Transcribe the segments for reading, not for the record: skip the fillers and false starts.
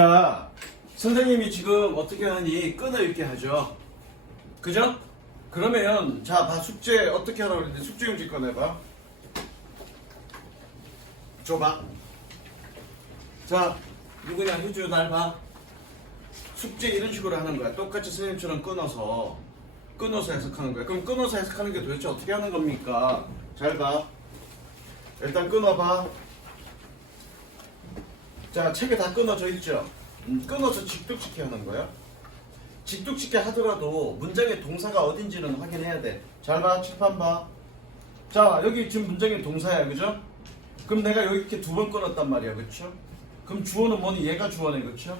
자, 선생님이 지금 어떻게 하니 끊어 읽게 하죠. 그죠? 그러면 자, 봐, 숙제 어떻게 하라고 그랬는데 숙제 용지 꺼내봐. 줘봐. 자, 누구냐? 휴주 날 봐. 숙제 이런 식으로 하는 거야. 똑같이 선생님처럼 끊어서 해석하는 거야. 그럼 끊어서 해석하는 게 도대체 어떻게 하는 겁니까? 잘 봐. 일단 끊어봐. 자, 책에 다 끊어져 있죠? 끊어서 직독짓기 하는 거야. 직독짓기 하더라도 문장의 동사가 어딘지는 확인해야 돼. 잘 봐, 칠판 봐. 자, 여기 지금 문장의 동사야, 그죠? 그럼 내가 여기 이렇게 두 번 끊었단 말이야, 그쵸? 그럼 주어는 뭐니? 얘가 주어네, 그쵸?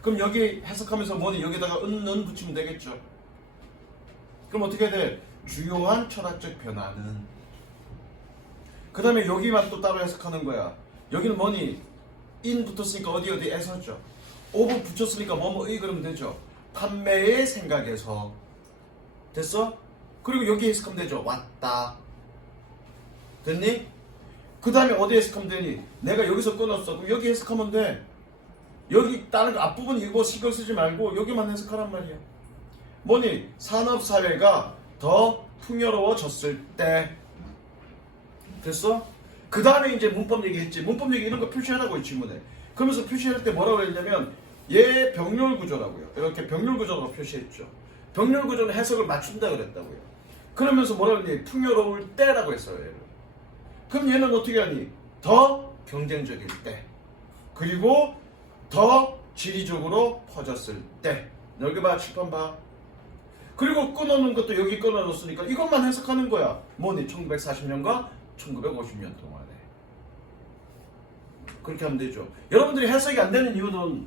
그럼 여기 해석하면서 뭐니? 여기다가 은 붙이면 되겠죠? 그럼 어떻게 돼? 주요한 철학적 변화는. 그 다음에 여기만 또 따로 해석하는 거야. 여기는 뭐니? 인 붙었으니까 어디에서죠? 오브 붙였으니까 뭐뭐의 그러면 되죠. 판매의 생각에서. 됐어? 그리고 여기 해석하면 되죠. 왔다. 됐니? 그 다음에 어디 해석하면 되니? 내가 여기서 끊었어. 그럼 여기 해석하면 돼. 여기 다른 거 앞부분 이거 신경 쓰지 말고 여기만 해석하란 말이야. 뭐니? 산업사회가 더 풍요로워졌을 때. 됐어? 그 다음에 이제 문법 얘기했지. 문법 얘기 이런 거 표시하라고 이 질문에. 그러면서 표시할 때 뭐라고 했냐면 얘 병렬 구조라고요. 이렇게 병렬 구조라고 표시했죠. 병렬 구조는 해석을 맞춘다 그랬다고요. 그러면서 뭐라고 했니? 풍요로울 때라고 했어요. 얘를. 그럼 얘는 어떻게 하니? 더 경쟁적일 때. 그리고 더 지리적으로 퍼졌을 때. 여기 봐. 칠판 봐. 그리고 끊어놓은 것도 여기 끊어놓았으니까 이것만 해석하는 거야. 뭐니? 1940년과 1950년 동안에. 그렇게 하면 되죠. 여러분들이 해석이 안 되는 이유는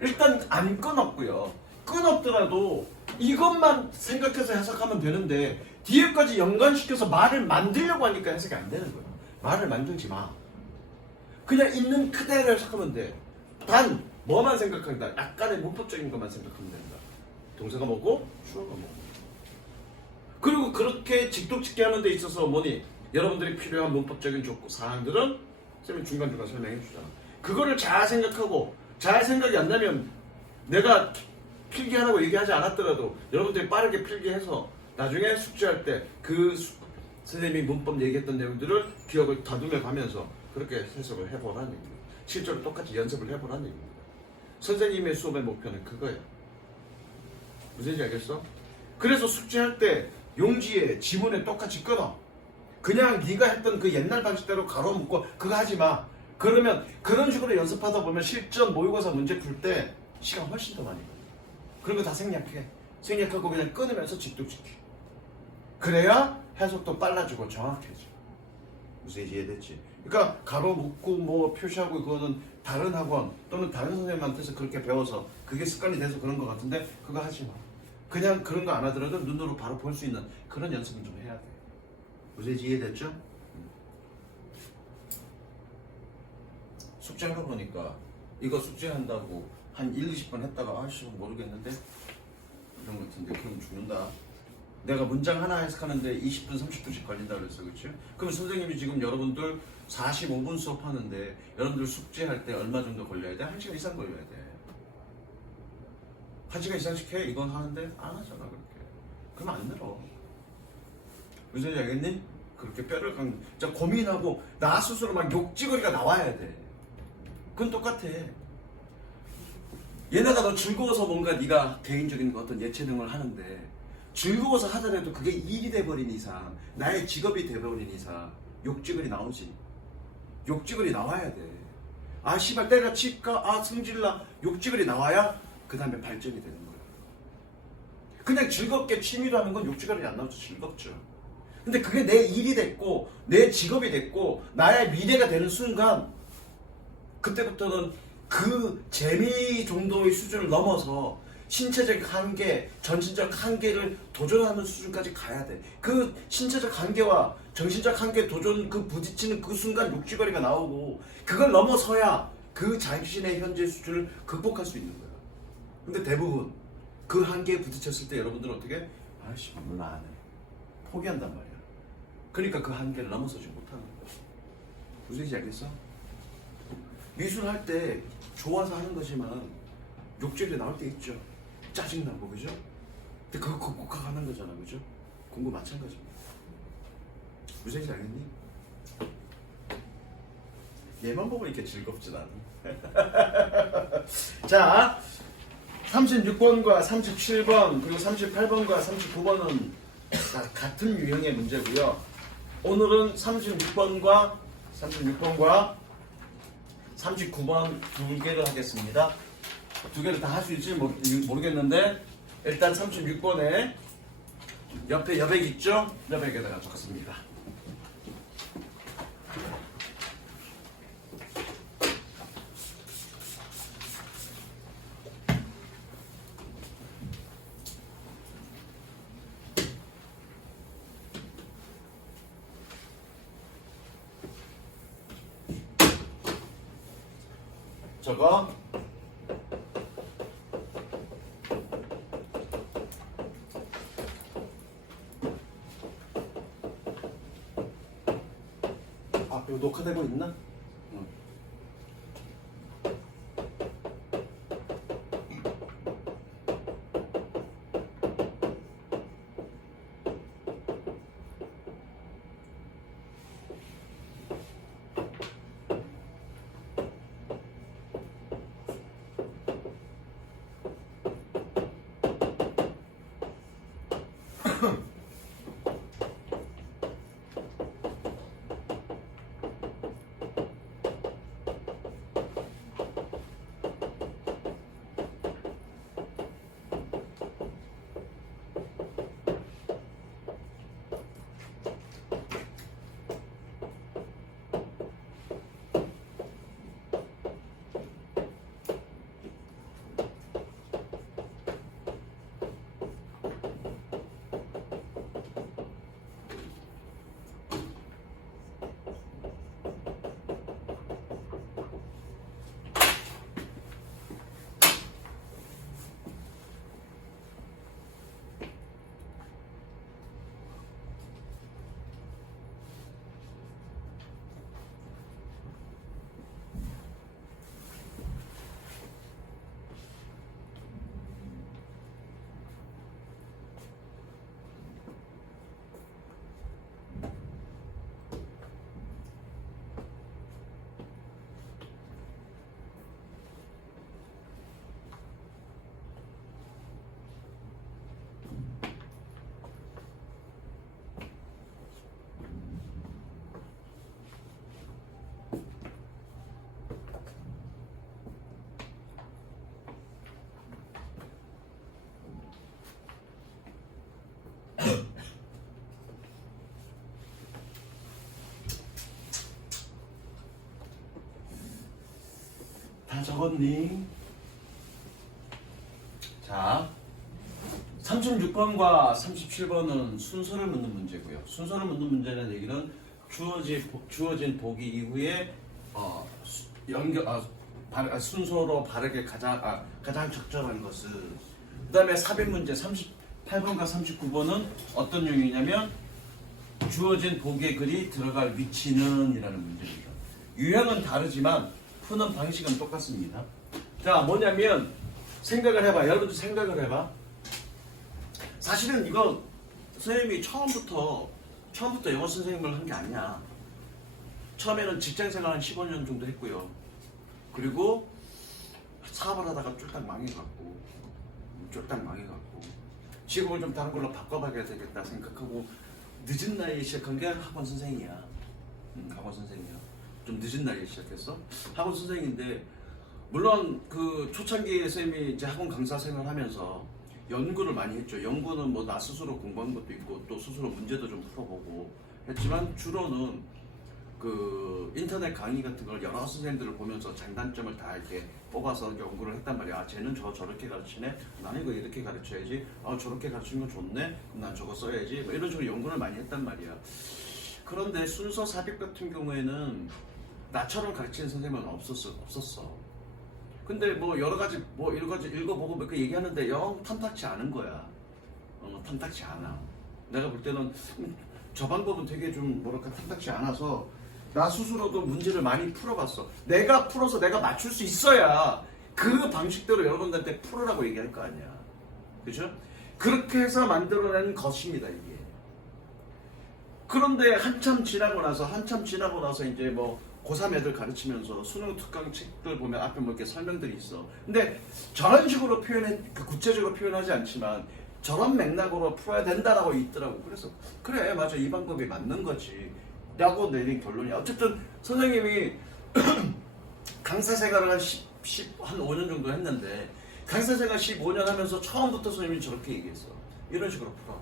일단 안 끊었고요. 끊었더라도 이것만 생각해서 해석하면 되는데 뒤에까지 연관시켜서 말을 만들려고 하니까 해석이 안 되는 거예요. 말을 만들지 마. 그냥 있는 그대로 해석하면 돼. 단 뭐만 생각한다. 약간의 문법적인 것만 생각하면 된다. 동사가 뭐고 주어가 뭐고. 그리고 그렇게 직독짓기 하는 데 있어서 뭐니? 여러분들이 필요한 문법적인 사항들은 쌤이 중간중간 설명해 주잖아. 그거를 잘 생각하고 잘 생각이 안 나면 내가 필기하라고 얘기하지 않았더라도 여러분들이 빠르게 필기해서 나중에 숙제할 때 그 선생님이 문법 얘기했던 내용들을 기억을 다듬어 가면서 그렇게 해석을 해보라는 얘기입니다. 실제로 똑같이 연습을 해보라는 얘기입니다. 선생님의 수업의 목표는 그거예요. 무슨 얘기인지 알겠어? 그래서 숙제할 때 용지에 지문에 똑같이 끊어. 그냥 네가 했던 그 옛날 방식대로 가로 묶고 그거 하지 마. 그러면 그런 식으로 연습하다 보면 실전 모의고사 문제 풀 때 시간 훨씬 더 많이 걸려. 그런 거 다 생략해. 생략하고 그냥 끊으면서 직독짓기. 그래야 해석도 빨라지고 정확해져. 무슨 이해됐지? 그러니까 가로 묶고 뭐 표시하고 그거는 다른 학원 또는 다른 선생님한테서 그렇게 배워서 그게 습관이 돼서 그런 것 같은데 그거 하지 마. 그냥 그런 거 안 하더라도 눈으로 바로 볼 수 있는 그런 연습은 좀 해야 돼. 무슨 이해됐죠? 숙제하러 보니까 이거 숙제한다고 한 1, 20분 했다가 아씨 모르겠는데 이런 거 같은데 그럼 죽는다. 내가 문장 하나 해석하는데 20분, 30분씩 걸린다 그랬어, 그치? 그럼 선생님이 지금 여러분들 45분 수업하는데 여러분들 숙제할 때 얼마 정도 걸려야 돼? 1시간 이상 걸려야 돼. 1시간 이상씩 해? 이건 하는데 안 하잖아, 그렇게. 그럼 안 늘어. 무슨 얘기 알겠니? 그렇게 뼈를 진짜 고민하고 나 스스로 막 욕지거리가 나와야 돼. 그건 똑같아. 얘네가 너 즐거워서 뭔가 네가 개인적인 어떤 예체능을 하는데 즐거워서 하더라도 그게 일이 돼버린 이상 나의 직업이 돼버린 이상 욕지거리 나오지. 욕지거리 나와야 돼. 아 씨발 때려칠까? 아 성질나. 욕지거리 나와야 그 다음에 발전이 되는 거야. 그냥 즐겁게 취미로 하는 건 욕지거리 안 나오죠. 즐겁죠. 근데 그게 내 일이 됐고 내 직업이 됐고 나의 미래가 되는 순간 그때부터는 그 재미 정도의 수준을 넘어서 신체적 한계, 정신적 한계를 도전하는 수준까지 가야 돼. 그 신체적 한계와 정신적 한계 도전 그 부딪히는 그 순간 욕지거리가 나오고 그걸 넘어서야 그 자신의 현재 수준을 극복할 수 있는 거야. 근데 대부분 그 한계에 부딪혔을 때 여러분들은 어떻게? 아이씨 몰라 안 해. 포기한단 말이야. 그러니까 그 한계를 넘어서지 못하는 거야. 무슨 얘기인지 알겠어? 미술 할 때 좋아서 하는 거지만 욕설이 나올 때 있죠. 짜증나고, 그죠? 근데 그거 극복하는 거잖아, 그죠? 공부 마찬가지입니다. 무슨 얘기인지 알겠니? 얘만 보면 이렇게 즐겁진 않아. 자, 36번과 37번 그리고 38번과 39번은 같은 유형의 문제고요. 오늘은 36번과 39번 두 개를 하겠습니다. 두 개를 다 할 수 있을지 모르겠는데 일단 36번에 옆에 여백 있죠? 여백에다가 적습니다. 저거 이거 녹화되고 있나? 응. 다 적었니? 자, 36번과 37번은 순서를 묻는 문제고요. 순서를 묻는 문제는 얘기는 주어진 보기 이후에 순서로 바르게 가장 적절한 것을. 그 다음에 삽입 문제 38번과 39번은 어떤 유형이냐면 주어진 보기의 글이 들어갈 위치는 이라는 문제입니다. 유형은 다르지만 푸는 방식은 똑같습니다. 자, 뭐냐면 생각을 해봐. 여러분들 생각을 해봐. 사실은 이거 선생님이 처음부터 영어 선생님을 한 게 아니야. 처음에는 직장생활 한 15년 정도 했고요. 그리고 사업을 하다가 쫄딱 망해갖고 직업을 좀 다른 걸로 바꿔봐야 되겠다 생각하고 늦은 나이에 시작한 게 학원 선생이야. 학원 선생이야. 좀 늦은 나이에 시작했어. 학원 선생인데 물론 그 초창기에 선생님이 이제 학원 강사 생활하면서 연구를 많이 했죠. 연구는 뭐 나 스스로 공부한 것도 있고 또 스스로 문제도 좀 풀어보고 했지만 주로는 그 인터넷 강의 같은 걸 여러 선생님들을 보면서 장단점을 다 이렇게 뽑아서 연구를 했단 말이야. 아, 쟤는 저렇게 가르치네. 나는 이거 이렇게 가르쳐야지. 아, 저렇게 가르치는 건 좋네. 그럼 난 저거 써야지. 뭐 이런 식으로 연구를 많이 했단 말이야. 그런데 순서 삽입 같은 경우에는 나처럼 가르치는 선생님은 없었어. 근데 뭐 여러 가지 읽어보고 몇 개 얘기하는데 영 탐탁치 않은 거야. 탐탁치 않아. 내가 볼 때는 저 방법은 되게 좀 뭐랄까 탐탁치 않아서 나 스스로도 문제를 많이 풀어봤어. 내가 풀어서 내가 맞출 수 있어야 그 방식대로 여러분들한테 풀으라고 얘기할 거 아니야. 그죠? 그렇게 해서 만들어낸 것입니다, 이게. 그런데 한참 지나고 나서 이제 뭐 고3 애들 가르치면서 수능 특강 책들 보면 앞에 뭐 이렇게 설명들이 있어. 근데 저런 식으로 구체적으로 표현하지 않지만 저런 맥락으로 풀어야 된다라고 있더라고. 그래서 그래, 맞아, 이 방법이 맞는 거지 라고 내린 결론이야. 어쨌든 선생님이 강사 생활을 한 5년 정도 했는데 강사 생활 15년 하면서 처음부터 선생님이 저렇게 얘기했어. 이런 식으로 풀어.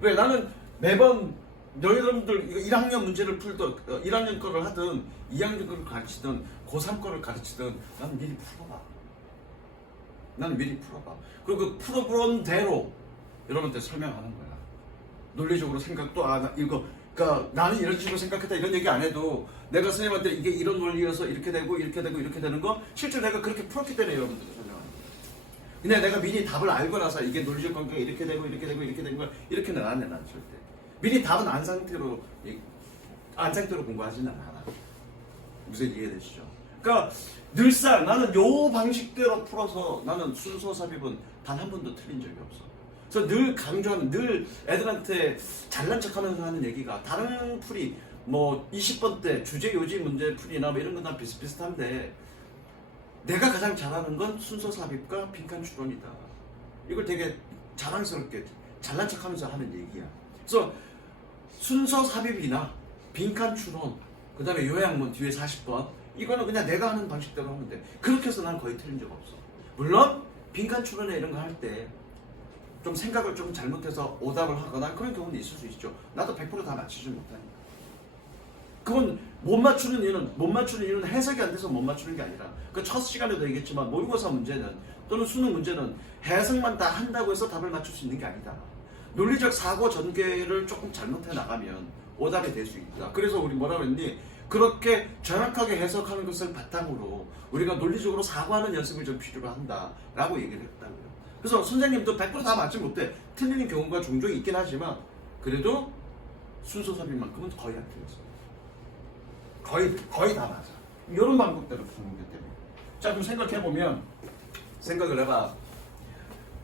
왜? 나는 매번 너희들 1학년 문제를 풀던 1학년 거를 하든 2학년 거를 가르치든 고3 거를 가르치든 나는 미리 풀어봐. 그리고 그 풀어본 대로 여러분한테 설명하는 거야. 논리적으로 생각도 이거 그러니까 나는 이런 식으로 생각했다 이런 얘기 안 해도 내가 선생님한테 이게 이런 논리여서 이렇게 되고 이렇게 되는 거 실제 내가 그렇게 풀었기 때문에 여러분들이 설명하는 거야. 근데 내가 미리 답을 알고 나서 이게 논리적 관계가 이렇게 되고 이렇게는 안 해. 난 절대. 미리 답은 안 상태로 공부하지는 않아. 무슨 이해되시죠? 그러니까 늘상 나는 요 방식대로 풀어서 나는 순서 삽입은 단 한 번도 틀린 적이 없어. 그래서 늘 강조하는, 늘 애들한테 잘난 척하면서 하는 얘기가 다른 풀이 뭐 20번 때 주제 요지 문제 풀이나 뭐 이런 건 다 비슷비슷한데 내가 가장 잘하는 건 순서 삽입과 빈칸 추론이다. 이걸 되게 자랑스럽게 잘난 척하면서 하는 얘기야. 그래서 순서 삽입이나 빈칸 추론, 그 다음에 요약문 뒤에 40번 이거는 그냥 내가 하는 방식대로 하면 돼. 그렇게 해서 난 거의 틀린 적 없어. 물론 빈칸 추론에 이런 거 할 때 좀 생각을 좀 잘못해서 오답을 하거나 그런 경우는 있을 수 있죠. 나도 100% 다 맞추지 못하니까. 그건 못 맞추는 이유는 해석이 안 돼서 못 맞추는 게 아니라 그 첫 시간에도 얘기했지만 모의고사 문제는 또는 수능 문제는 해석만 다 한다고 해서 답을 맞출 수 있는 게 아니다. 논리적 사고 전개를 조금 잘못해 나가면 오답이 될 수 있다. 그래서 우리 뭐라고 했니? 그렇게 정확하게 해석하는 것을 바탕으로 우리가 논리적으로 사고하는 연습을 좀 필요로 한다라고 얘기를 했다고요. 그래서 선생님도 100% 다 맞지 못해. 틀리는 경우가 종종 있긴 하지만 그래도 순서 삽입만큼은 거의 안 틀렸어. 거의 다 맞아. 이런 방법대로 푸는 게 때문에. 자, 그럼 생각을 해봐.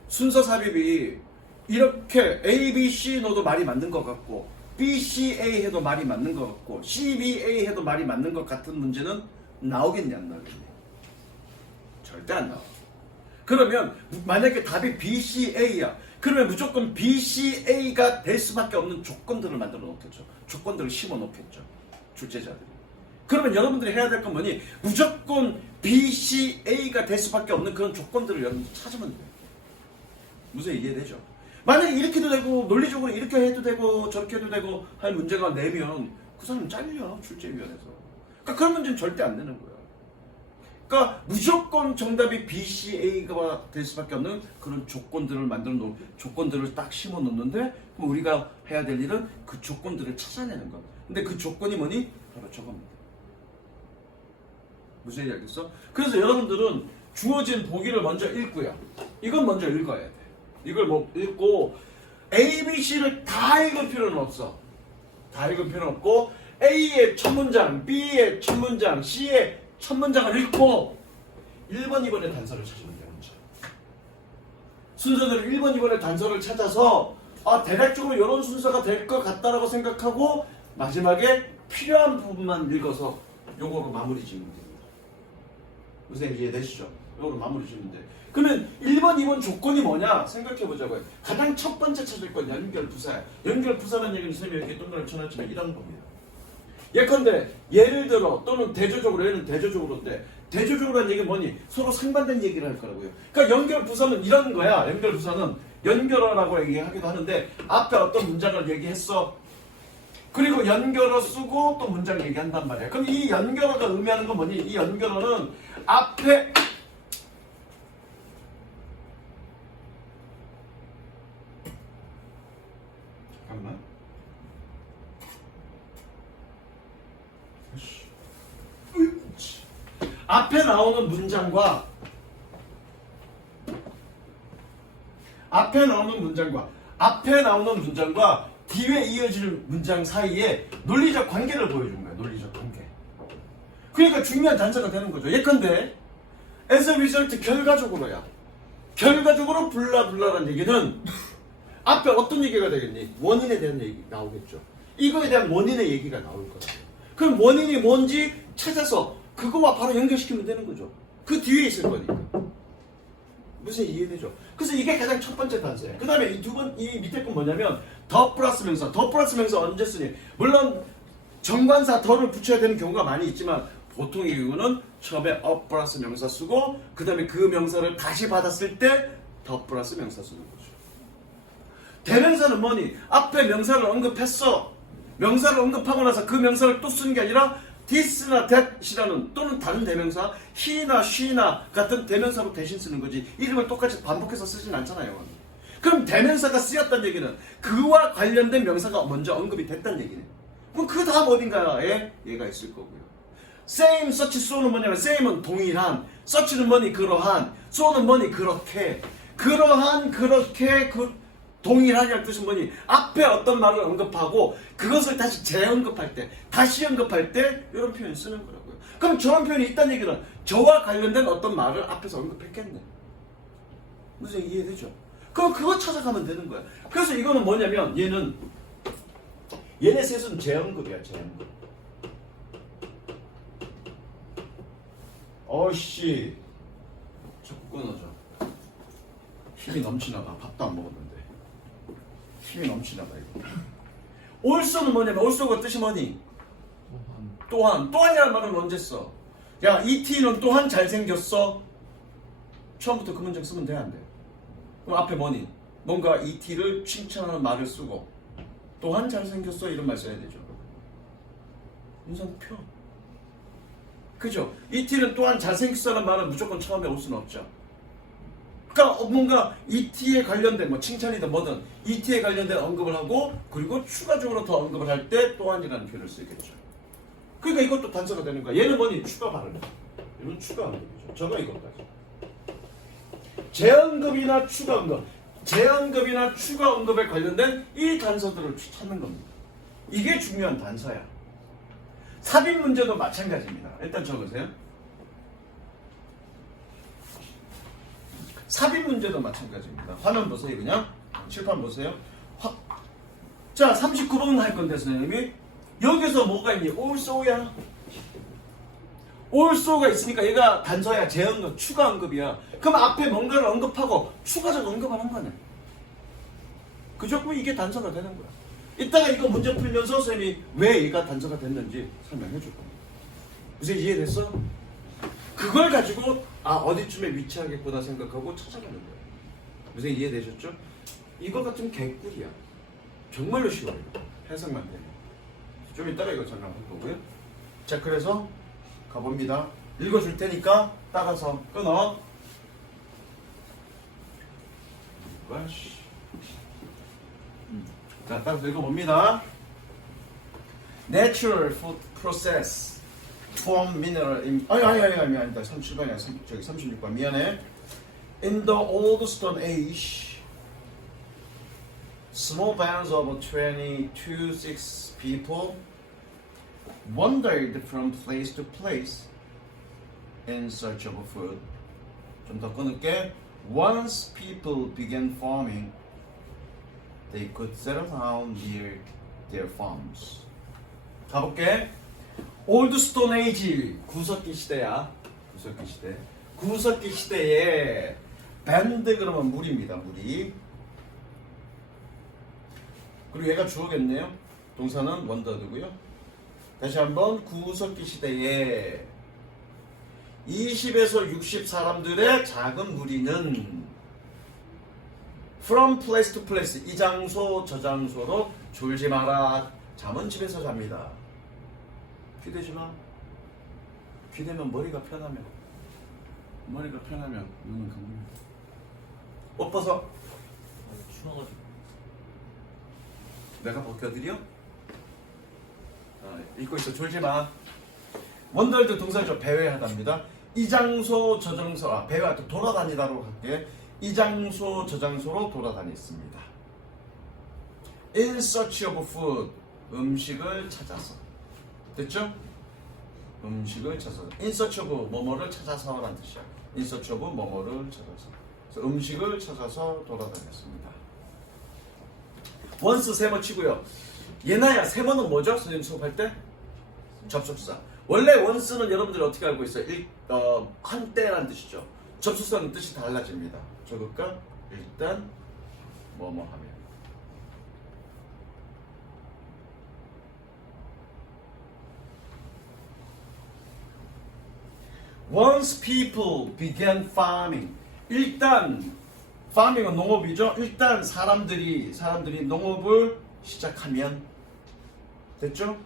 순서 삽입이 이렇게 A, B, C 넣어도 말이 맞는 것 같고 B, C, A 해도 말이 맞는 것 같고 C, B, A 해도 말이 맞는 것 같은 문제는 나오겠냐 안 나오겠냐? 절대 안 나와. 그러면 만약에 답이 B, C, A야. 그러면 무조건 B, C, A가 될 수밖에 없는 조건들을 만들어 놓겠죠. 조건들을 심어 놓겠죠. 출제자들이. 그러면 여러분들이 해야 될 건 뭐니? 무조건 B, C, A가 될 수밖에 없는 그런 조건들을 여러분들 찾으면 돼요. 무슨 이해되죠? 만약에 이렇게도 되고 논리적으로 이렇게 해도 되고 저렇게 해도 되고 할 문제가 내면 그 사람은 잘려. 출제위원회에서. 그러니까 그런 문제는 절대 안 되는 거야. 그러니까 무조건 정답이 B, C, A가 될 수밖에 없는 그런 조건들을 만들어 놓은 조건들을 딱 심어 놓는데 그럼 우리가 해야 될 일은 그 조건들을 찾아내는 것. 근데 그 조건이 뭐니? 바로 저겁니다. 무슨 얘기 알겠어? 그래서 여러분들은 주어진 보기를 먼저 읽고요. 이건 먼저 읽어야 돼. 이걸 뭐 읽고 A, B, C를 다 읽을 필요는 없어. 다 읽을 필요는 없고 A의 첫 문장, B의 첫 문장, C의 첫 문장을 읽고 1번, 2번의 단서를 찾으면 돼요. 순서대로 1번, 2번의 단서를 찾아서 대략적으로 이런 순서가 될 것 같다라고 생각하고 마지막에 필요한 부분만 읽어서 요거로 마무리 짓는 됩니다. 무슨 이해되시죠? 요거로 마무리 짓는 돼. 그러면 1번, 2번 조건이 뭐냐? 생각해보자고요. 가장 첫 번째 찾을 건 연결부사야. 연결부사라는 얘기는 선생님이 이렇게 동그라미 쳐놨지만 이런 겁니다. 예컨대 예를 들어 또는 대조적으로 얘는 대조적으로인데 대조적으로라는 얘기는 뭐니? 서로 상반된 얘기를 할 거라고요. 그러니까 연결부사는 이런 거야. 연결부사는 연결어라고 얘기하기도 하는데 앞에 어떤 문장을 얘기했어. 그리고 연결어 쓰고 또 문장 얘기한단 말이야. 그럼 이 연결어가 의미하는 건 뭐니? 이 연결어는 앞에 잠깐만. 앞에 나오는 문장과 뒤에 이어질 문장 사이에 논리적 관계를 보여준 거야. 논리적 관계. 그러니까 중요한 단서가 되는 거죠. 예컨대 as a result 결과적으로야. 결과적으로 블라블라라는 얘기는 앞에 어떤 얘기가 되겠니? 원인에 대한 얘기 나오겠죠. 이거에 대한 원인의 얘기가 나올 거다. 그럼 원인이 뭔지 찾아서 그거와 바로 연결시키면 되는 거죠. 그 뒤에 있을 거니까. 무슨 이해되죠? 그래서 이게 가장 첫 번째 단서예요. 그 다음에 이 밑에 건 뭐냐면 더 플러스 명사. 더 플러스 명사 언제 쓰니? 물론 정관사 더를 붙여야 되는 경우가 많이 있지만 보통의 경우는 처음에 어 플러스 명사 쓰고 그 다음에 그 명사를 다시 받았을 때 더 플러스 명사 쓰는 거죠. 대명사는 뭐니? 앞에 명사를 언급했어. 명사를 언급하고 나서 그 명사를 또 쓰는 게 아니라 this나 that이라는 또는 다른 대명사 he나 she나 같은 대명사로 대신 쓰는 거지. 이름을 똑같이 반복해서 쓰진 않잖아요. 그럼 대명사가 쓰였다는 얘기는 그와 관련된 명사가 먼저 언급이 됐다는 얘기네. 그럼 그 다음 어딘가에 얘가 있을 거고요. same, such, so는 뭐냐면 same은 동일한, such는 뭐니 그러한, so는 뭐니 그렇게, 그러한, 그렇게, 동일하냐는 뜻은 뭐니? 앞에 어떤 말을 언급하고 그것을 다시 재언급할 때, 다시 언급할 때 이런 표현 쓰는 거라고요. 그럼 저런 표현이 있다는 얘기는 저와 관련된 어떤 말을 앞에서 언급했겠네. 무슨 이해되죠? 그럼 그거 찾아가면 되는 거야. 그래서 이거는 뭐냐면 얘네 셋은 재언급이야. 재언급. 어이씨 자꾸 끊어져. 힘이 넘치나 봐. 밥도 안 먹었는데 힘이 넘치나 봐 이거. also는 뭐냐면 also가 뜻이 뭐니? 또한이라는 말은 언제 써? 야 ET는 또한 잘생겼어. 처음부터 그 문장 쓰면 돼 안 돼? 그럼 앞에 뭐니? 뭔가 ET를 칭찬하는 말을 쓰고 또한 잘생겼어 이런 말 써야 되죠. 인상표. 그죠? ET는 또한 잘생겼어라는 말은 무조건 처음에 올 수는 없죠. 그러니까 뭔가 ET에 관련된 뭐 칭찬이든 뭐든 ET에 관련된 언급을 하고 그리고 추가적으로 더 언급을 할 때 또한이라는 표현을 쓰겠죠. 그러니까 이것도 단서가 되는 거야. 얘는 뭐니? 추가 발음. 얘는 추가 언급이죠. 저거 이것까지. 재언급이나 추가 언급. 재언급이나 추가 언급에 관련된 이 단서들을 찾는 겁니다. 이게 중요한 단서야. 삽입 문제도 마찬가지입니다. 일단 적으세요. 삽입 문제도 마찬가지입니다. 화면 보세요. 그냥 칠판 보세요. 자 39번 할 건데 선생님이 여기서 뭐가 있니? also야. also가 있으니까 얘가 단서야. 재언급, 추가 언급이야. 그럼 앞에 뭔가를 언급하고 추가적 언급을 한 거네. 그죠? 그럼 이게 단서가 되는 거야. 이따가 이거 문제 풀면서 선생님이 왜 얘가 단서가 됐는지 설명해 줄 겁니다. 무슨 이해됐어? 그걸 가지고 어디쯤에 위치하겠구나 생각하고 찾아가는 거예요. 무슨 이해되셨죠? 이거 같은 개꿀이야. 정말로 쉬워요. 해석만 되면. 좀 이따가 이거 설명할 거고요. 자 그래서 가봅니다. 읽어줄 테니까 따라서 끊어. 자 따라서 읽어봅니다. Natural food process form mineral in 아니다 37번이야. 저기 36번 미안해. In the old stone age small bands of 26 people wandered from place to place in search of food. 좀 더 끊을게. Once people began farming, they could settle down near their farms. 가볼게. Old Stone Age, 구석기 시대야. 구석기 시대. 구석기 시대에 밴드 그러면 물입니다. 물이. 그리고 얘가 주어겠네요. 동사는 원더드고요. 다시 한번 구석기 시대에 20에서 60 사람들의 작은 무리는 from place to place 이 장소 저 장소로 졸지 마라. 잠은 집에서 잡니다. 귀대지 마. 귀대면 머리가 편하면 눈은 감깁니다. 옷 벗어. 추워가지고. 내가 벗겨드려? 읽고 있어. 졸지 마. 원더월드 동사죠. 배회하답니다. 이 장소 저 장소 배회 돌아다니다로 할게. 이 장소 저 장소로 돌아다녔습니다. In search of food 음식을 찾아서. 됐죠? 음식을 찾아서. in search of 뭐뭐를 찾아서라는 뜻이야. in search of 뭐뭐를 찾아서. 그래서 음식을 찾아서 돌아다녔습니다. once 세모 치고요. 예나야 세모는 뭐죠? 선생님 수업할 때? 접속사. 원래 once는 여러분들이 어떻게 알고 있어요? 한때라는 뜻이죠. 접속사는 뜻이 달라집니다. 적을까? 일단 뭐뭐 하면. Once people began farming. 일단 farming은 농업이죠. 일단 사람들이 농업을 시작하면 됐죠?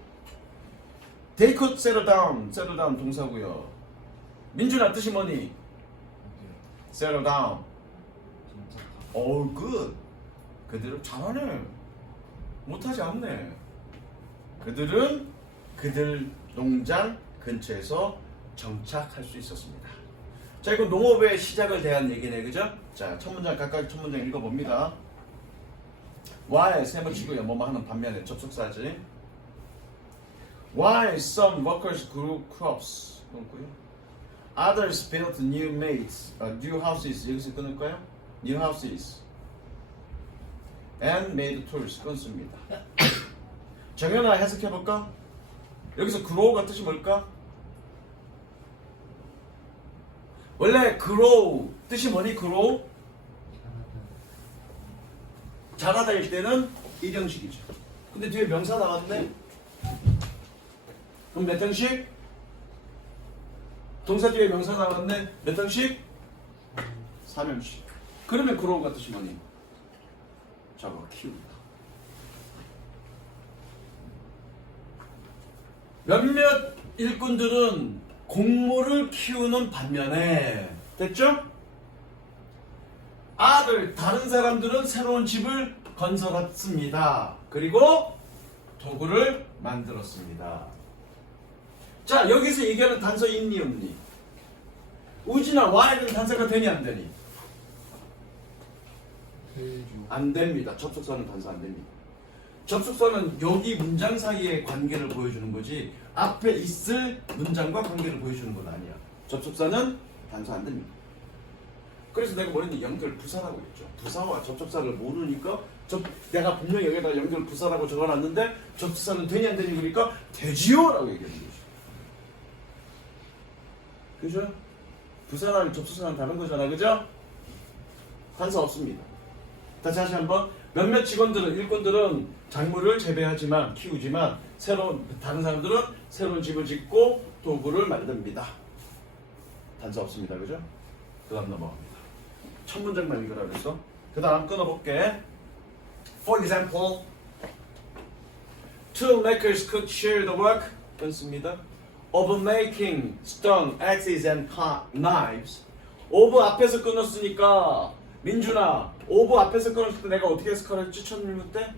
They could settle down. settle down 동사고요. 민준아 뜻이 뭐니? settle down. Oh, good. 그들은 잘하네. 못하지 않네. 그들은 그들 농장 근처에서 정착할 수 있었습니다. 자, 이거 농업의 시작을 대한 얘기네, 그죠? 자, 첫 문장 각각 첫 문장 읽어봅니다. While 세모 치고요. 뭐뭐 하는 반면에 접속사지. While some workers grew crops. 끊고요. Others built new houses. 여기서 끊을까요? New houses. And made tools. 끊습니다. 정연아 해석해볼까? 여기서 grow가 뜻이 뭘까? 원래 grow 뜻이 뭐니? grow? 자라다일 때는 일형식이죠. 근데 뒤에 명사 나왔네? 그럼 몇 형식? 동사 뒤에 명사 나왔네? 몇 형식? 3형식. 그러면 grow가 뜻이 뭐니? 잡아 키운다. 몇몇 일꾼들은 곡물을 키우는 반면에 됐죠? 다른 사람들은 새로운 집을 건설했습니다. 그리고 도구를 만들었습니다. 자, 여기서 얘기하는 단서 있니 없니? 우진아, Y는 단서가 되니 안 되니? 안 됩니다. 접속사는 단서 안 됩니다. 접속사는 여기 문장 사이의 관계를 보여주는 거지 앞에 있을 문장과 관계를 보여주는 건 아니야. 접속사는 단서 안 됩니다. 그래서 내가 뭐랬니? 연결 부사라고 했죠. 부사와 접속사를 모르니까 내가 분명히 여기다가 연결 부사라고 적어놨는데 접속사는 되니 안 되니 그러니까 되지요 라고 얘기하는 거죠. 그죠? 부사랑 접속사랑 다른 거잖아. 그죠? 단서 없습니다. 다시 한번. 몇몇 직원들은 일꾼들은 작물을 재배하지만 키우지만 다른 사람들은 새로운 집을 짓고 도구를 만듭니다. 단서 없습니다. 그죠? 그 다음 넘어갑니다. 첫 문장만 읽으라 그랬어. 그 다음 끊어볼게. For example, tool makers could share the work 끊습니다. of making stone axes and knives. of 앞에서 끊었으니까 민준아, 오브 앞에서 끊었을 때 내가 어떻게 해석하랬지? 첫 읽을 때?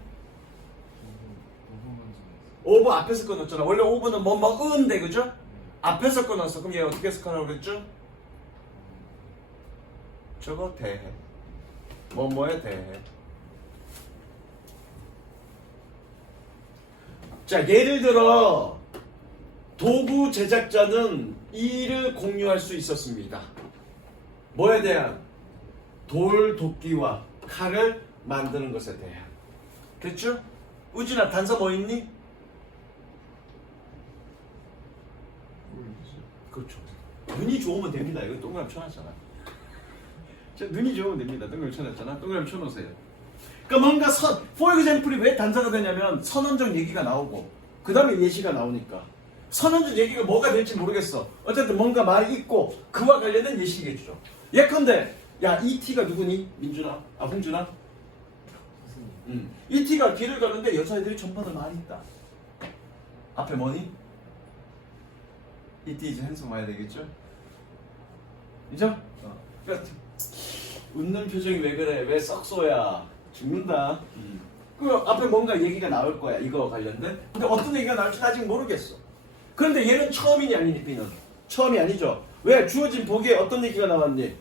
오브 앞에서 끊었잖아. 원래 오브는 뭐뭐은데 그죠? 앞에서 끊었어. 그럼 얘 어떻게 해석하라고 그랬죠? 저거 대해. 뭐뭐에 대해. 자, 예를 들어 도구 제작자는 일을 공유할 수 있었습니다. 뭐에 대한? 돌, 도끼와 칼을 만드는 것에 대한. 됐죠? 우진아, 단서 뭐 있니? 그렇죠. 눈이 좋으면 됩니다. 이거 동그라미 쳐놨잖아. 눈이 좋으면 됩니다. 동그라미 쳐놨잖아. 동그라미 쳐놓으세요. 그러니까 뭔가 for example이 왜 단서가 되냐면 선언적 얘기가 나오고 그 다음에 예시가 나오니까 선언적 얘기가 뭐가 될지 모르겠어. 어쨌든 뭔가 말이 있고 그와 관련된 예시겠죠. 예컨대 야, 이 T가 누구니? 민준아? 홍준아? 이 T가 길을 가는데 여자애들이 전부 다 말이 있다. 앞에 뭐니? 이 T 이제 한숨 와야 되겠죠? 그죠? 그러니까 웃는 표정이 왜 그래? 왜 썩소야? 죽는다. 그 앞에 뭔가 얘기가 나올 거야. 이거 관련된. 근데 어떤 얘기가 나올지 아직 모르겠어. 그런데 얘는 처음이니 아니니? B는 처음이 아니죠. 왜? 주어진 보기에 어떤 얘기가 나왔니?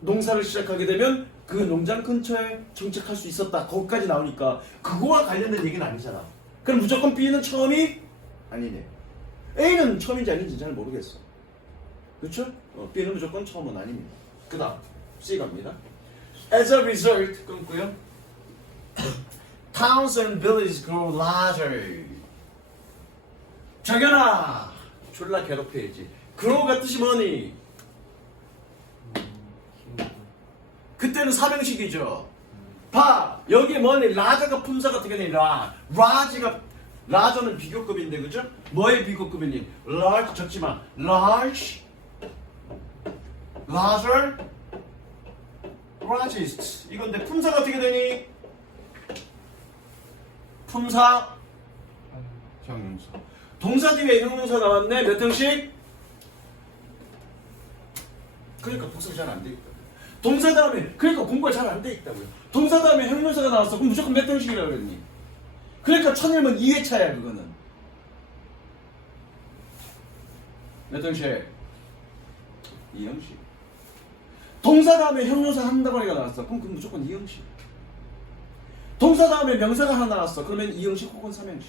농사를 시작하게 되면 그 농장 근처에 정착할 수 있었다. 거기까지 나오니까 그거와 관련된 얘기는 아니잖아. 그럼 무조건 B는 처음이 아니네. A는 처음인지 아닌지 잘 모르겠어. 그렇죠? B는 무조건 처음은 아닙니다. 그 다음 C 갑니다. As a result 끊고요. Towns and villages grow larger. 정연아 졸라 괴롭혀야지. grow가 뜻이 뭐니? 그때는 사명식이죠. 봐 여기 뭐니? 라자가 품사가 어떻게 되니? 라저는 비교급인데 그죠? 뭐의 비교급이니? large 적지마. large larger largest 이건데 품사가 어떻게 되니? 품사 형용사. 동사 뒤에 형용사 나왔네. 몇 형식? 그러니까 복습이 잘 안 돼 있다. 동사 다음에 그러니까 공부가 잘 안 돼 있다고요. 동사 다음에 형용사가 나왔어. 그럼 무조건 몇 형식이라고 그랬니? 그러니까 천일문 2회차야 그거는. 몇 형식? 2형식. 동사 다음에 형용사 한 덩어리가 나왔어. 그럼 무조건 2형식. 동사 다음에 명사가 하나 나왔어. 그러면 2형식 혹은 3형식.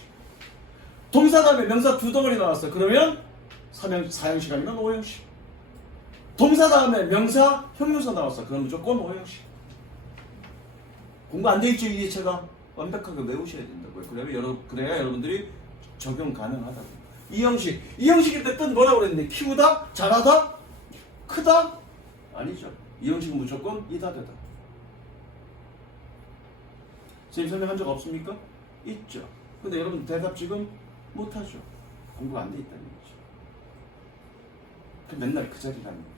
동사 다음에 명사 두 덩어리 나왔어. 그러면 4형식 아니면 5형식. 동사 다음에 명사, 형용사 나왔어. 그럼 무조건 5형식. 공부 안 돼 있죠, 이 제가 완벽하게 외우셔야 된다고요. 그래야 여러분들이 적용 가능하다고. 2형식. 2형식일 때 뜻 뭐라고 그랬니? 키우다? 잘하다? 크다? 아니죠. 2형식은 무조건 이다 되다. 선생님 설명한 적 없습니까? 있죠. 근데 여러분 대답 지금 못하죠. 공부가 안 돼 있다는 거죠. 맨날 그 자리라는 거예요.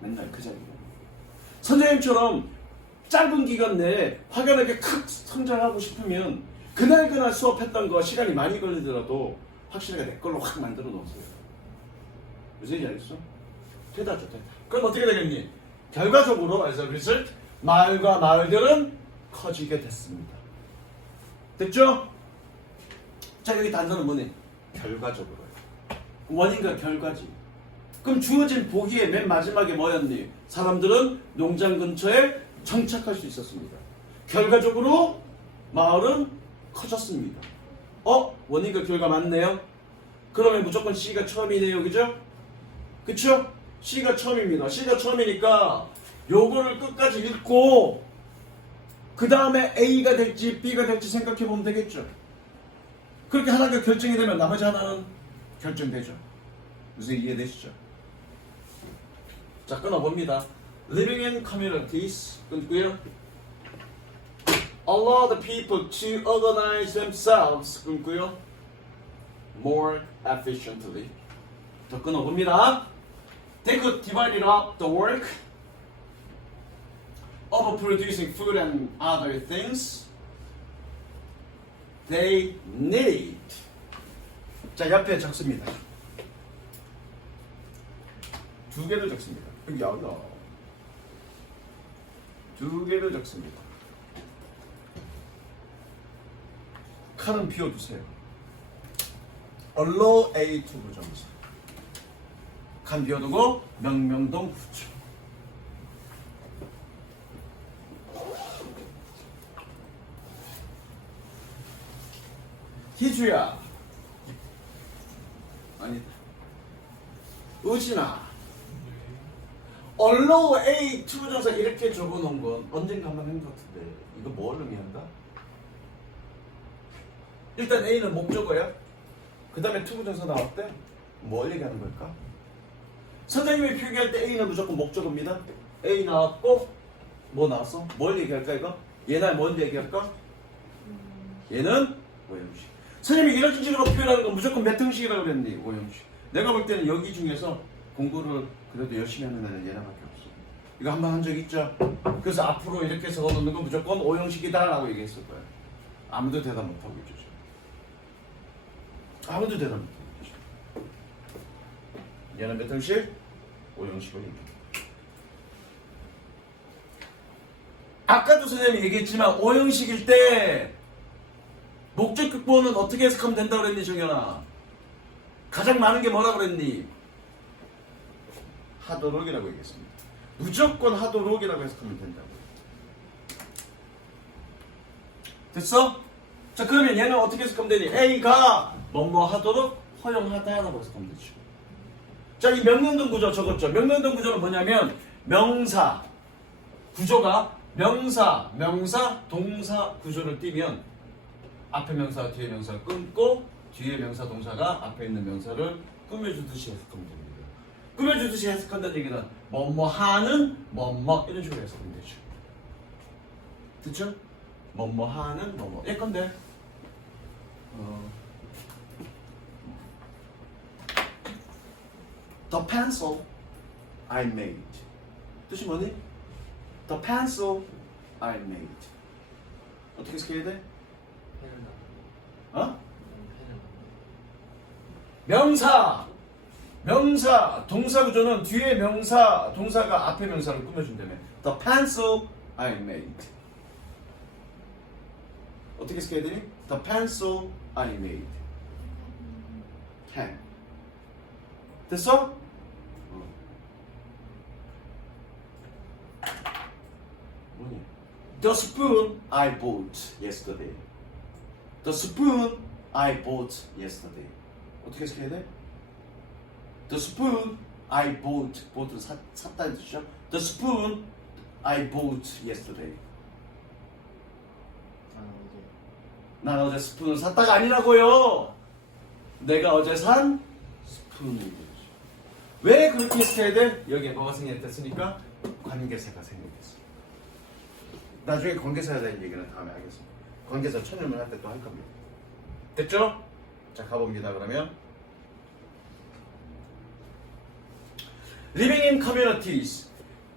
맨날 그 자리라는 거예요. 선생님처럼 짧은 기간 내에 확연하게 크 성장하고 싶으면 그날 수업했던 거 시간이 많이 걸리더라도 확실하게 내 걸로 확 만들어 놓으세요. 무슨 얘기 알겠어? 되다죠, 되다. 그럼 어떻게 되겠니? 결과적으로 as a result 마을과 마을들은 커지게 됐습니다. 됐죠? 자 여기 단서는 뭐니? 결과적으로요. 원인과 결과지. 그럼 주어진 보기의 맨 마지막에 뭐였니? 사람들은 농장 근처에 정착할 수 있었습니다. 결과적으로 마을은 커졌습니다. 원인과 결과 맞네요? 그러면 무조건 C가 처음이네요. 그죠? 그쵸? C가 처음입니다. C가 처음이니까 요거를 끝까지 읽고 그 다음에 A가 될지 B가 될지 생각해 보면 되겠죠. 그렇게 하나가 결정이 되면 나머지 하나는 결정되죠. 무슨 이해되시죠? 자 끊어봅니다. Living in communities 끊고요. Allow the people to organize themselves 끊고요. More efficiently. 더 끊어봅니다. They could divide up the work of producing food and other things they need. 자 옆에 적습니다. 두 개를 적습니다. 야야. 두 개를 적습니다. 칸은 비워두세요. allow A to 부정사. 칸 비워두고 명명동 붙여. 희주야. 아니다. 우진아. allow A to 부정사 이렇게 적어놓은 건 언젠가 한번 한 것 같은데 이거 뭘 의미한다? 일단 A는 목적어야. 그 다음에 to 부정사 나왔대. 뭘 얘기하는 걸까? 선생님이 표기할 때 A는 무조건 목적어입니다. A 나왔고 뭐 나왔어? 뭘 얘기할까 이거? 얘나 뭘 얘기할까? 얘는 오형식. 선생님이 이런 식으로 표현하는 건 무조건 몇 형식이라고 그랬니? 오형식. 내가 볼 때는 여기 중에서 공부를 그래도 열심히 하는 애는 얘네밖에 없어. 이거 한 번 한 적 있죠? 그래서 앞으로 이렇게 적어놓는 건 무조건 오형식이다 라고 얘기했을 거야. 아무도 대답 못하고 있죠. 아무도 대답 못하고 있죠. 얘는 몇 형식? 오형식을 얘기해. 아까도 선생님이 얘기했지만 오형식일 때 목적 극본은 어떻게 해석하면 된다고 그랬니 정연아? 가장 많은 게 뭐라고 그랬니? 하도록이라고 얘기했습니다. 무조건 하도록이라고 해석하면 된다고. 됐어? 자, 그러면 얘는 어떻게 해석하면 되니? A가 뭐뭐 하도록 허용하다라고 해석하면 되죠. 자, 이 명령동 구조 적었죠. 명령동 구조는 뭐냐면 명사 구조가 명사, 동사 구조를 띄면 앞에 명사와 뒤에 명사를 끊고 뒤에 명사, 동사가 앞에 있는 명사를 꾸며주듯이 해석하면 됩니다. 꾸며주듯이 해석한다는 얘기는 뭐뭐 하는 뭐뭐 이런 식으로 해석하면 되죠. 됐죠? 뭐뭐 하는 뭐뭐 예컨대 The pencil I made. 뜻이 뭐니? The pencil I made. 어떻게 해석해야 돼? 펜을 어? 펜을 명사, 동사 구조는 뒤에 명사, 동사가 앞에 명사를 꾸며준다며. The pencil I made. 어떻게 해석해야 되니? The pencil I made. pen. 됐어? 뭐니? The spoon I bought yesterday. The spoon I bought yesterday. 어떻게 해석해야 돼? The spoon I bought. bought는 샀다는 뜻이죠. The spoon I bought yesterday. 난 어제 스푼을 샀다가 아니라고요. 내가 어제 산 스푼이죠. 왜 그렇게 해석해야 돼? 여기에 뭐가 생겼댔으니까 관계사가 생겼어. 나중에 관계사에 대한 얘기는 다음에 하겠습니다. 관계사 천년을 할 때 또 할 겁니다. 됐죠? 자, 가봅니다. 그러면 Living in communities.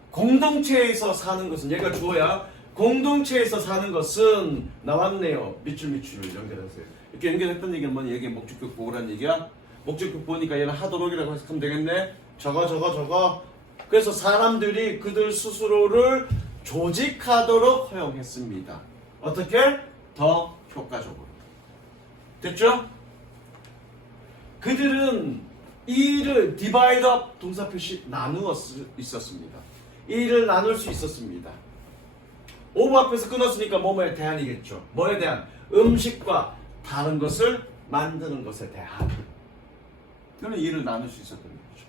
공동체에서 사는 것은 얘가 주어야. 공동체에서 사는 것은 나왔네요. 밑줄 연결하세요. 이렇게 연결했던 얘기는 뭐니? 여기 목적격 보호라는 얘기야. 목적격 보니까 얘는 하도록이라고 해석하면 되겠네. 저거. 그래서 사람들이 그들 스스로를 조직하도록 허용했습니다. 어떻게? 더 효과적으로. 됐죠? 그들은 일을 divide up 동사 표시 나누어 있었습니다. 일을 나눌 수 있었습니다. 오브 앞에서 끊었으니까 뭐뭐에 대한이겠죠. 뭐에 대한? 음식과 다른 것을 만드는 것에 대한. 그는 일을 나눌 수 있었던 거죠.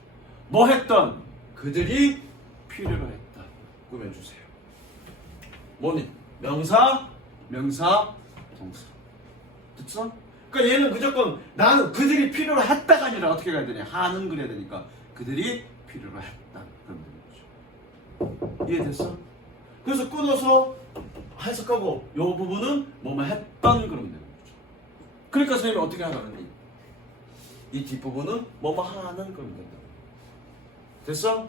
뭐 했던? 그들이 필요로 했던. 꾸며주세요. 뭐니? 명사, 동사. 됐어? 그러니까 얘는 무조건 나는 그들이 필요로 했다가 아니라 어떻게 가야 되냐? 하는 그래야 되니까 그들이 필요로 했다. 그러면 되는 거죠. 이해됐어? 그래서 끊어서 해석하고 이 부분은 뭐뭐 했던 그러면 되는 거죠. 그러니까 선생님이 어떻게 하라는지 이 뒷부분은 뭐뭐 하는 그러면 된다. 됐어?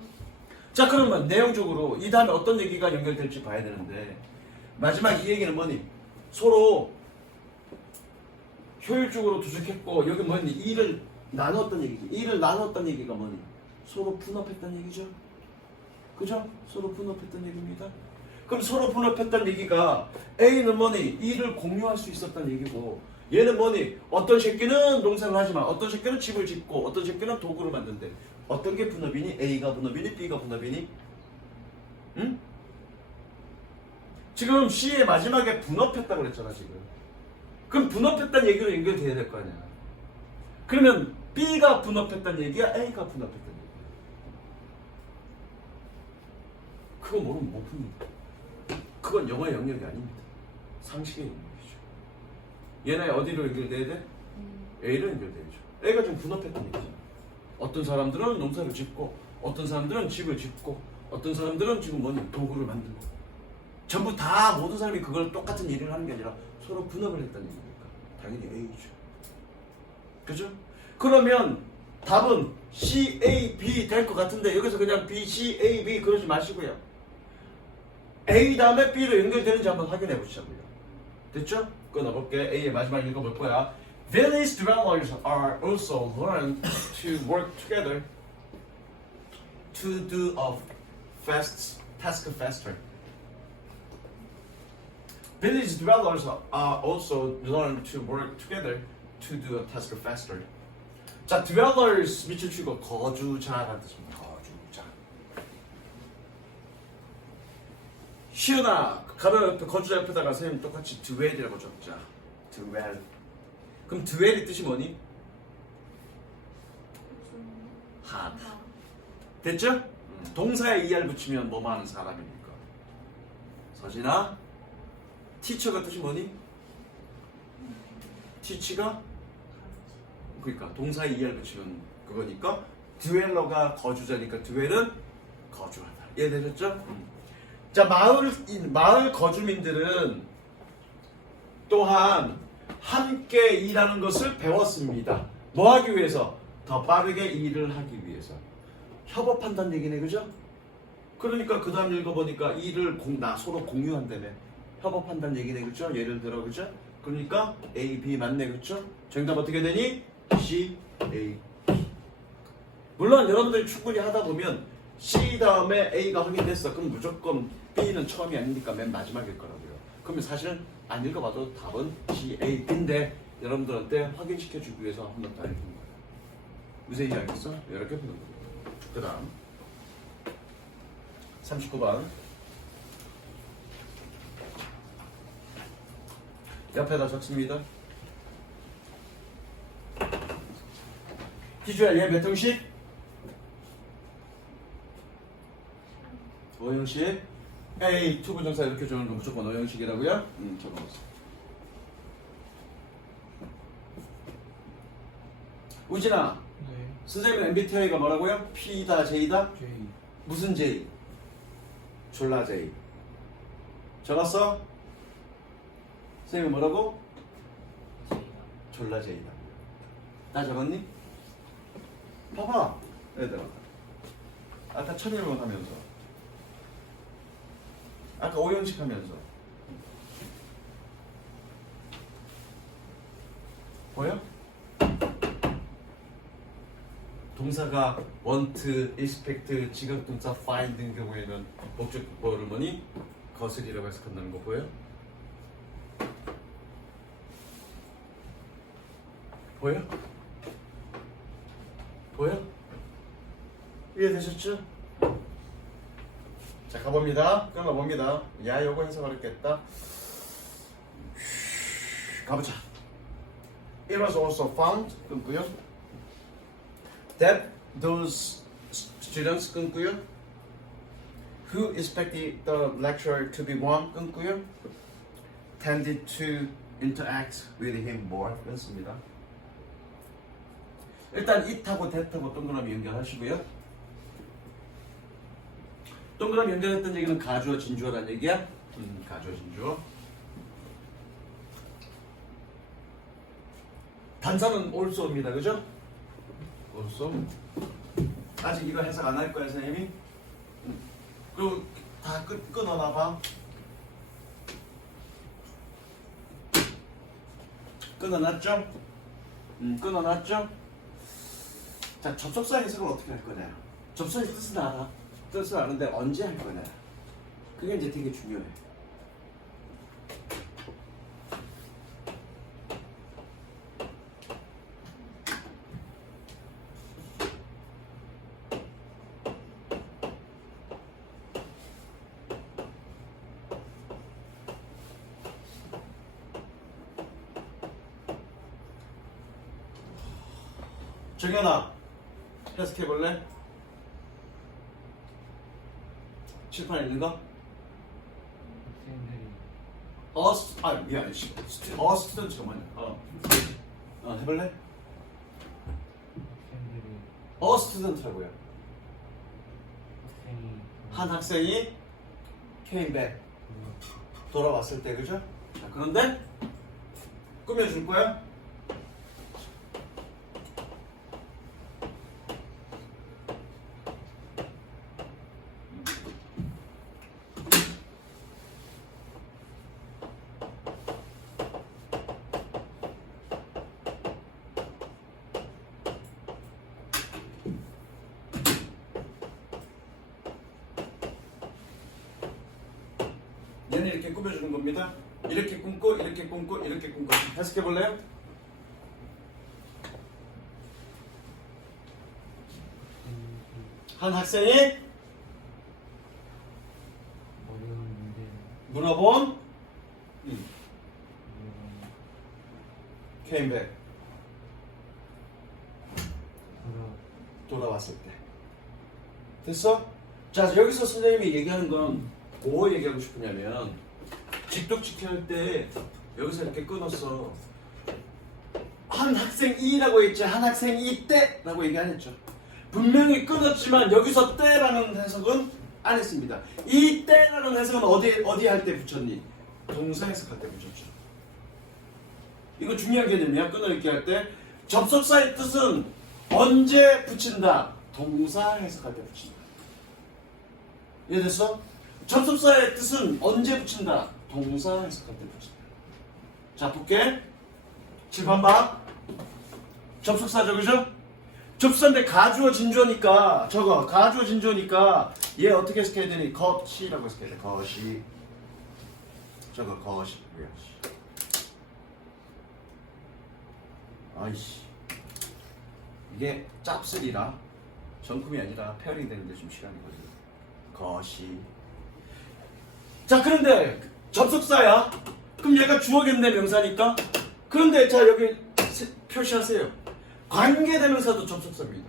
자, 그러면 내용적으로 이 다음에 어떤 얘기가 연결될지 봐야 되는데 마지막 이 얘기는 뭐니? 서로 효율적으로 도착했고 여기 뭐니? 일을 나눴던 얘기지. 일을 나눴던 얘기가 뭐니? 서로 분업했던 얘기죠. 그죠? 서로 분업했던 얘기입니다. 그럼 서로 분업했던 얘기가 A는 뭐니? 일을 공유할 수 있었던 얘기고 얘는 뭐니? 어떤 새끼는 농사를 하지만 어떤 새끼는 집을 짓고 어떤 새끼는 도구를 만든대. 어떤 게 분업이니? A가 분업이니? B가 분업이니? 응? 지금 C의 마지막에 분업했다고 그랬잖아 지금. 그럼 분업했다는 얘기로 연결돼야 될 거 아니야. 그러면 B가 분업했다는 얘기야? A가 분업했다는 얘기야? 그거 모르면 못 풉니다. 그건 영어의 영역이 아닙니다. 상식의 영역이죠. 얘네 어디로 연결돼야 돼? A로 연결돼야죠. A가 지금 분업했다는 얘기죠. 어떤 사람들은 농사를 짓고 어떤 사람들은 집을 짓고 어떤 사람들은 지금 뭐니? 도구를 만들고 전부 다 모든 사람이 그걸 똑같은 일을 하는 게 아니라 서로 분업을 했다는 얘기니까 당연히 A죠. 그죠? 그러면 답은 C, A, B 될 것 같은데 여기서 그냥 B, C, A, B 그러지 마시고요. A 다음에 B로 연결되는지 한번 확인해 보시자고요. 됐죠? 끊어볼게. A의 마지막 읽어볼 거야. Village dwellers are also learned to work together to do a task faster. Village dwellers are also learned to work together to do a task faster. 자, dwellers 밑줄 치고 거주자라는 뜻입니다. 거주자. 시은아, 가로 옆에 거주자 옆에다가 선생님 똑같이 dwell이라고 적자. dwell. 그럼 dwell이 뜻이 뭐니? 하다. 됐죠? 동사에 er 붙이면 뭐 하는 사람입니까? 서진아, teacher가 뜻이 뭐니? teach가? 그러니까 동사에 er 붙이면 그거니까 dweller가 거주자니까 dwell은 거주하다. 이해되셨죠? 자, 마을 거주민들은 또한 함께 일하는 것을 배웠습니다. 뭐 하기 위해서? 더 빠르게 일을 하기 위해서. 협업한다는 얘기네, 그죠? 그러니까 그 다음 읽어보니까 일을 서로 공유한다며. 협업한다는 얘기네, 그죠? 예를 들어, 그죠? 그러니까 A, B 맞네, 그죠? 정답 어떻게 되니? C, A, B. 물론 여러분들이 충분히 하다 보면 C 다음에 A가 확인됐어. 그럼 무조건 B는 처음이 아니니까 맨 마지막일 거라고요. 그러면 사실 안 읽어봐도 답은 C, A, B인데 여러분들한테 확인시켜주기 위해서 한 번 더 읽는 거예요. 무슨 이해하겠어? 이렇게 푸는 거예요. 그 다음 39번 옆에다 적습니다. 기주야, 얘 몇 형식? 5형식. A, 투부정사 이렇게 주는 건 무조건 5형식이라고요? 적어놓았어. 우진아, 네. 선생님 MBTI가 뭐라고요? P다, J다? J. 무슨 J? 졸라 J. 적었어? 선생님 뭐라고? J다. 졸라 J다. 나 적었니? 봐봐, 얘들아. 아까 천일문 하면서, 아까 5형식 하면서 보여? 동사가 want, expect, 지각동사 find인 경우에는 목적보를 뭐니? 거슬이라고 해석한다는 거 보여? 보여? 보여? 이해되셨죠? 자, 가봅니다. 끊어봅니다. 야, 요거 해석 어렵겠다. 가보자. It was also found, 끊고요. That those students, 끊고요. Who expected the lecturer to be warm, 끊고요. Tended to interact with him more, 끊습니다. 일단 it하고 that하고 동그라미 연결하시고요. 동그라미 연결했던 얘기는 가주어 진주어라는 얘기야? 가주어 진주어. 단사는 also입니다, 그죠? also. 아직 이거 해석 안 할 거야, 선생님이? 그리고 다 끊어놔봐. 끊어놨죠? 끊어놨죠? 자, 접속사 해석을 어떻게 할 거냐? 접속사 뜻은 알아. 뜻은 아는데 언제 할 거냐? 그게 이제 되게 중요해. 정연아, 해석해볼래? 칠판에 있는 거? 학생들이 미안해. 스튜던트가 뭐냐? 해볼래? 학생들이 스튜던트라고요. 학생이 한 학생이 came back, 돌아왔을 때, 그죠? 자, 그런데 꾸며줄 거야? 얘는 이렇게 꾸며주는 겁니다. 이렇게 꿈고, 이렇게 꿈고, 이렇게 꿈고. 해석해 볼래요? 한 학생이 어려운 문제를 물어본 came back. 돌아왔을 때. 됐어? 자, 여기서 선생님이 얘기하는 건 뭐 얘기하고 싶으냐면 직독직해 할 때 여기서 이렇게 끊었어. 한 학생 이라고 했지 한 학생 이때라고 얘기 안 했죠. 분명히 끊었지만 여기서 때라는 해석은 안 했습니다. 이때라는 해석은 어디 할 때 붙였니? 동사 해석할 때 붙였죠. 이거 중요한 개념이야. 끊어읽기 할 때 접속사의 뜻은 언제 붙인다? 동사 해석할 때 붙인다. 이해됐어? 접속사의 뜻은 언제 붙인다? 동사 해석할 때 붙인다. 자, 볼게. 칠판 봐. 접속사죠, 그죠? 접속사인데 가주어 진주어니까 저거 가주어 진주어니까 얘 어떻게 해석해야 되니? 것이라고 해석해야 돼. 것이. 저거 것이고요. 아이씨. 이게 짭쓸이라 정품이 아니라 페어링 되는데 좀 시간이 걸려. 것이. 자, 그런데 접속사야. 그럼 얘가 주어겠네, 명사니까. 그런데 자, 여기 표시하세요. 관계대명사도 접속사입니다.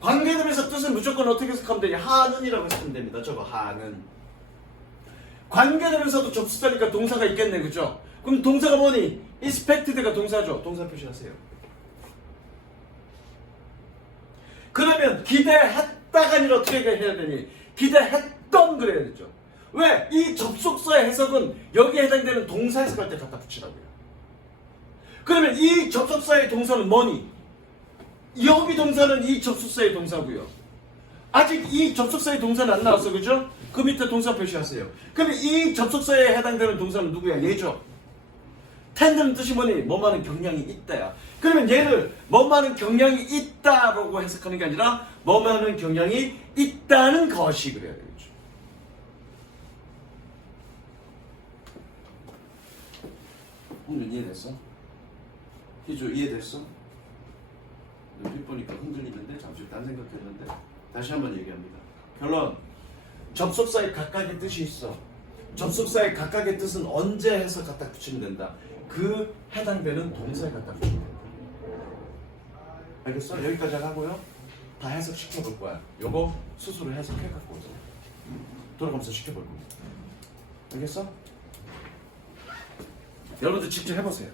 관계대명사 뜻은 무조건 어떻게 해석하면 되냐? 하는이라고 해석하면 됩니다. 저거 하는. 관계대명사도 접속사니까 동사가 있겠네, 그죠? 그럼 동사가 뭐니? expected가 동사죠. 동사 표시하세요. 그러면 기대했다가 아니라 어떻게 해야 되니? 기대했던 그래야 되죠. 왜? 이 접속사의 해석은 여기에 해당되는 동사 해석할 때 갖다 붙이라고요. 그러면 이 접속사의 동사는 뭐니? 여기 동사는 이 접속사의 동사고요. 아직 이 접속사의 동사는 안 나왔어, 그죠? 그 밑에 동사 표시하세요. 그러면 이 접속사에 해당되는 동사는 누구야? 얘죠. 텐드는 뜻이 뭐니? 뭐만한 경향이 있다야. 그러면 얘를 뭐만한 경향이 있다라고 해석하는 게 아니라 뭐만한 경향이 있다는 것이 그래야 되겠죠. 오늘 이해됐어? 희주 이해됐어? 눈빛 보니까 흔들리는데 잠시 딴 생각했는데 다시 한번 얘기합니다. 결론. 접속사의 각각의 뜻이 있어. 접속사의 각각의 뜻은 언제 해서 갖다 붙이면 된다. 그 해당되는 동사에 갖다 붙이면 된다. 알겠어? 여기까지 하고요. 다 해석시켜볼 거야. 요거 스스로 해석해갖고 오세요. 돌아가면서 시켜볼 겁니다. 알겠어? 여러분들 직접 해보세요.